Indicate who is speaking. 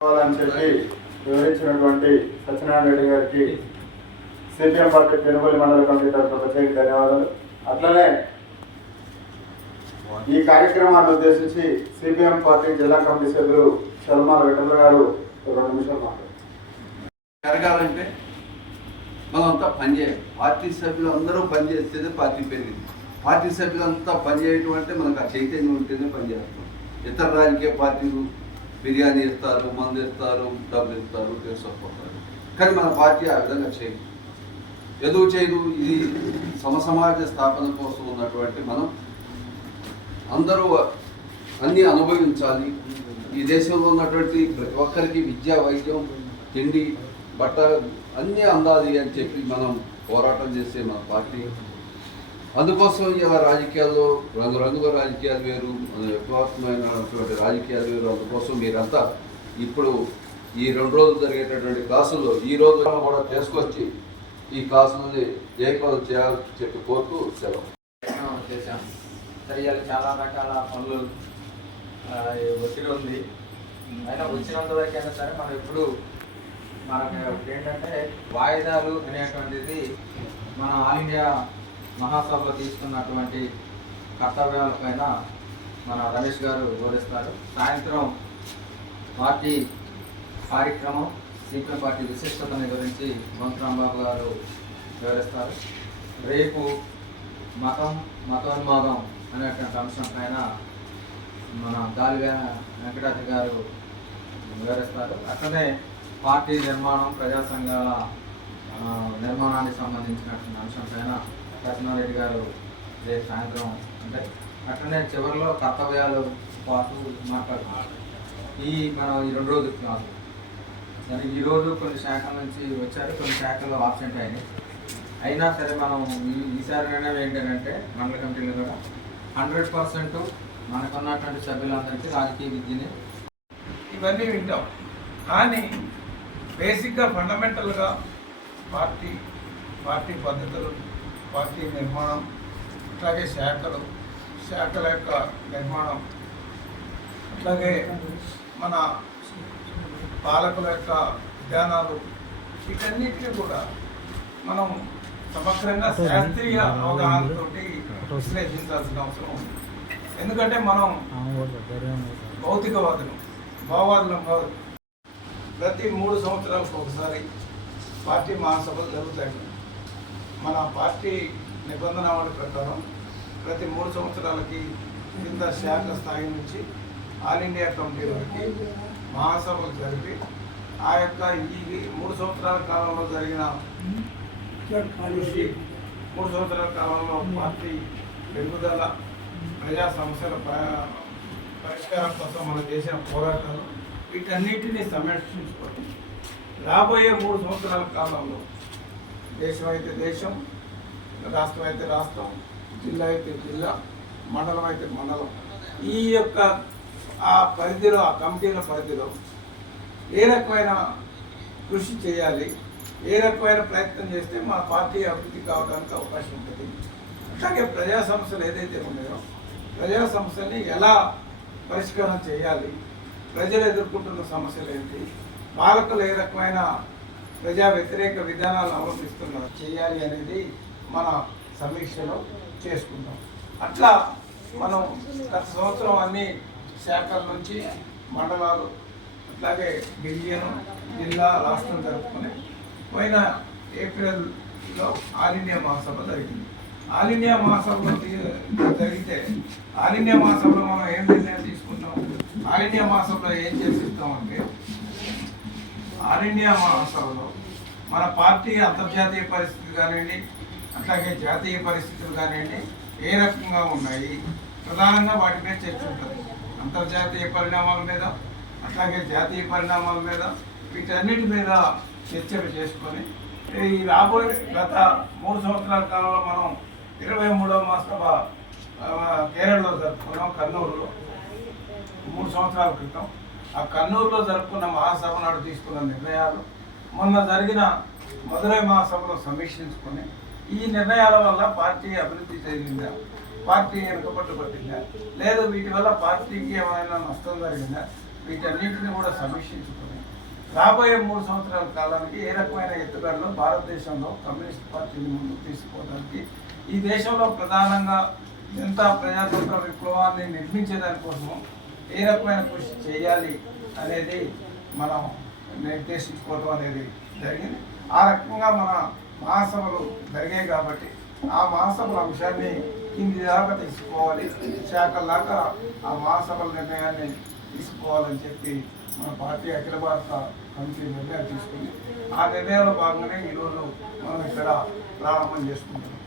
Speaker 1: అని చెప్పి వివరించినటువంటి సత్యనారాయణ రెడ్డి గారికి సిపిఎం పార్టీ పెనుగోలు మండల కమిటీ తరఫున ప్రత్యేక ధన్యవాదాలు. అట్లనే ఈ కార్యక్రమాన్ని ఉద్దేశించి సిపిఎం పార్టీ జిల్లా కమిటీ సభ్యులు శర్మాల వెంకట గారు రెండు నిమిషాలు మాట్లాడారు.
Speaker 2: జరగాలంటే మనంతా పనిచేయాలి పార్టీ సభ్యులు అందరూ పనిచేస్తేనే పార్టీ పెరిగింది. పార్టీ సభ్యులంతా పనిచేయటం అంటే మనకు ఆ చైతన్యం ఉంటేనే పనిచేస్తాం ఇతర రాజకీయ పార్టీలు బిర్యానీ ఇస్తారు మందు ఇస్తారు డబ్బులు ఇస్తారు తీసుకుపోతారు కానీ మన పార్టీ ఆ విధంగా చేయదు. ఎందుకు చేయదు? ఇది సమసమాజ స్థాపన కోసం ఉన్నటువంటి మనం అందరూ అన్నీ అనుభవించాలి. ఈ దేశంలో ఉన్నటువంటి ప్రతి ఒక్కరికి విద్య వైద్యం తిండి బట్ట అన్నీ అందాలి అని చెప్పి మనం పోరాటం చేసే మన పార్టీ. అందుకోసం ఇలా రాజకీయాల్లో రంగురంగుల రాజకీయాలు వేరు మన విప్లవాత్మకమైనటువంటి రాజకీయాలు వేరు. అందుకోసం మీరంతా ఇప్పుడు ఈ రెండు రోజులు జరిగేటటువంటి క్లాసుల్లో ఈ రోజు కూడా చేసుకొచ్చి ఈ క్లాసుల్ని జయప్రదం చేయాలని చెప్పి కోరుతూ సెలవు.
Speaker 3: చేశాం. సరే చాలా రకాల పనులు ఆ, ఒత్తిడి ఉంది. అయినా వచ్చినంత వరకు అయినా సరే మనం ఎప్పుడు మనకి ఏంటంటే వాయిదాలు అనేటువంటిది మన ఆల్ ఇండియా మహాసభలో తీసుకున్నటువంటి కర్తవ్యాలపైన మన రమేష్ గారు వివరిస్తారు. సాయంత్రం పార్టీ కార్యక్రమం సిపిఎం పార్టీ విశిష్టతని గురించి మంత్రాంబాబు గారు వివరిస్తారు. రేపు మతం మతోన్మాదం అనేటువంటి అంశం పైన మన గాలిగా వెంకటాద్రి గారు వివరిస్తారు. అట్లనే పార్టీ నిర్మాణం ప్రజా సంఘాల నిర్మాణానికి సంబంధించినటువంటి అంశం పైన రత్నారెడ్డి గారు రేపు సాయంత్రం అంటే అట్లనే చివరిలో కర్తవ్యాలు పాటు మాట్లాడుతున్నారు. ఈ మనం ఈ రెండు రోజులు క్లాసు కానీ ఈరోజు కొన్ని శాఖల నుంచి వచ్చారు కొన్ని శాఖల్లో ఆబ్సెంట్ అయినాయి. అయినా సరే మనం ఈ- ఈసారి నిర్ణయం ఏంటంటే మండల కమిటీలు కూడా హండ్రెడ్ పర్సెంట్ మనకున్నటువంటి సభ్యులందరికీ రాజకీయ విద్యని
Speaker 4: ఇవన్నీ వింటాం. కానీ బేసిక్గా ఫండమెంటల్గా పార్టీ పార్టీ పద్ధతులు పార్టీ నిర్మాణం అట్లాగే శాఖలు శాఖల యొక్క నిర్మాణం అట్లాగే మన పాలకుల యొక్క విధానాలు వీటన్నిటిని కూడా మనం సమగ్రంగా శాస్త్రీయ అవగాహనతోటి విశ్లేషించాల్సిన అవసరం ఉంది. ఎందుకంటే మనం భౌతికవాదులు భావవాదులం కాదు. ప్రతి మూడు సంవత్సరాలకు ఒకసారి పార్టీ మహాసభలు జరుగుతాయి. మన పార్టీ నిబంధనావళి ప్రకారం ప్రతి మూడు సంవత్సరాలకి కింద శాఖ స్థాయి నుంచి ఆల్ ఇండియా కమిటీ వరకు మహాసభలు జరిపి ఆ యొక్క ఈ మూడు సంవత్సరాల కాలంలో జరిగిన కృషి మూడు సంవత్సరాల కాలంలో పార్టీ పెరుగుదల ప్రజా సమస్యల పరిష్కారం కోసం మనం చేసిన పోరాటాలు వీటన్నిటిని సమీక్షించుకొని రాబోయే మూడు సంవత్సరాల కాలంలో దేశం అయితే దేశం రాష్ట్రం అయితే రాష్ట్రం జిల్లా అయితే జిల్లా మండలం అయితే మండలం. ఈ యొక్క ఆ పరిధిలో ఆ కమిటీల పరిధిలో ఏ రకమైన కృషి చేయాలి ఏ రకమైన ప్రయత్నం చేస్తే మా పార్టీ అభివృద్ధి కావడానికి అవకాశం ఉంటుంది. అట్లాగే ప్రజా సమస్యలు ఏదైతే ఉన్నాయో ప్రజా సమస్యల్ని ఎలా పరిష్కారం చేయాలి ప్రజలు ఎదుర్కొంటున్న సమస్యలు ఏంటి పాలకులు ఏ రకమైన ప్రజా వ్యతిరేక విధానాలు అవలంబిస్తున్నారు చేయాలి అనేది మన సమీక్షలో చేసుకుందాం అట్లా మనం గత సంవత్సరం అన్ని శాఖల నుంచి మండలాలు అట్లాగే డివిజన్ జిల్లా రాష్ట్రం జరుపుకొని పోయిన ఏప్రిల్లో ఆల్ ఇండియా మహాసభ జరిగింది. ఆల్ ఇండియా మహాసభలో జరిగితే ఆల్ ఇండియా మహాసభలో మనం ఏం నిర్ణయం తీసుకున్నాం ఆల్ ఇండియా మహాసభలో ఏం చేసిస్తాం అంటే ఆల్ ఇండియా మహాసభలో మన పార్టీ అంతర్జాతీయ పరిస్థితులు కానివ్వండి అట్లాగే జాతీయ పరిస్థితులు కానివ్వండి ఏ రకంగా ఉన్నాయి ప్రధానంగా వాటిపై చర్చ ఉంటుంది. అంతర్జాతీయ పరిణామాల మీద అట్లాగే జాతీయ పరిణామాల మీద వీటన్నిటి మీద చర్చలు చేసుకొని ఈ రాబోయే గత మూడు సంవత్సరాల కాలంలో మనం ఇరవై మూడవ మహాసభ కేరళలో జరుపుకున్నాం కర్నూలులో. మూడు సంవత్సరాల క్రితం. ఆ కన్నూరులో జరుపుకున్న మహాసభ నాడు తీసుకున్న నిర్ణయాలు మొన్న జరిగిన మదురై మహాసభలో సమీక్షించుకొని ఈ నిర్ణయాల వల్ల పార్టీ అభివృద్ధి చెందిందా? పార్టీ వెనుకబట్టు పట్టిందా? లేదు వీటి వల్ల పార్టీకి ఏమైనా నష్టం జరిగిందా? వీటన్నింటిని కూడా సమీక్షించుకొని రాబోయే మూడు సంవత్సరాల కాలానికి ఏ రకమైన ఎత్తుగడలు భారతదేశంలో కమ్యూనిస్ట్ పార్టీని ముందుకు తీసుకోవడానికి ఈ దేశంలో ప్రధానంగా జనతా ప్రజాతంత్ర విప్లవాన్ని నిర్మించేదానికోసము ఏ రకమైన కృషి చేయాలి అనేది మనం నిర్దేశించుకోవడం అనేది జరిగింది. ఆ రకంగా మన మహాసభలు జరిగాయి కాబట్టి ఆ మహాసభల అంశాన్ని కింది దాకా తీసుకోవాలి. శాఖల దాకా ఆ మహాసభల నిర్ణయాన్ని తీసుకోవాలని చెప్పి మన పార్టీ అఖిల భారత కమిటీ నిర్ణయం తీసుకుంది. ఆ నిర్ణయంలో భాగంగానే ఈరోజు మనం ఇక్కడ ప్రారంభం చేసుకుంటున్నాం.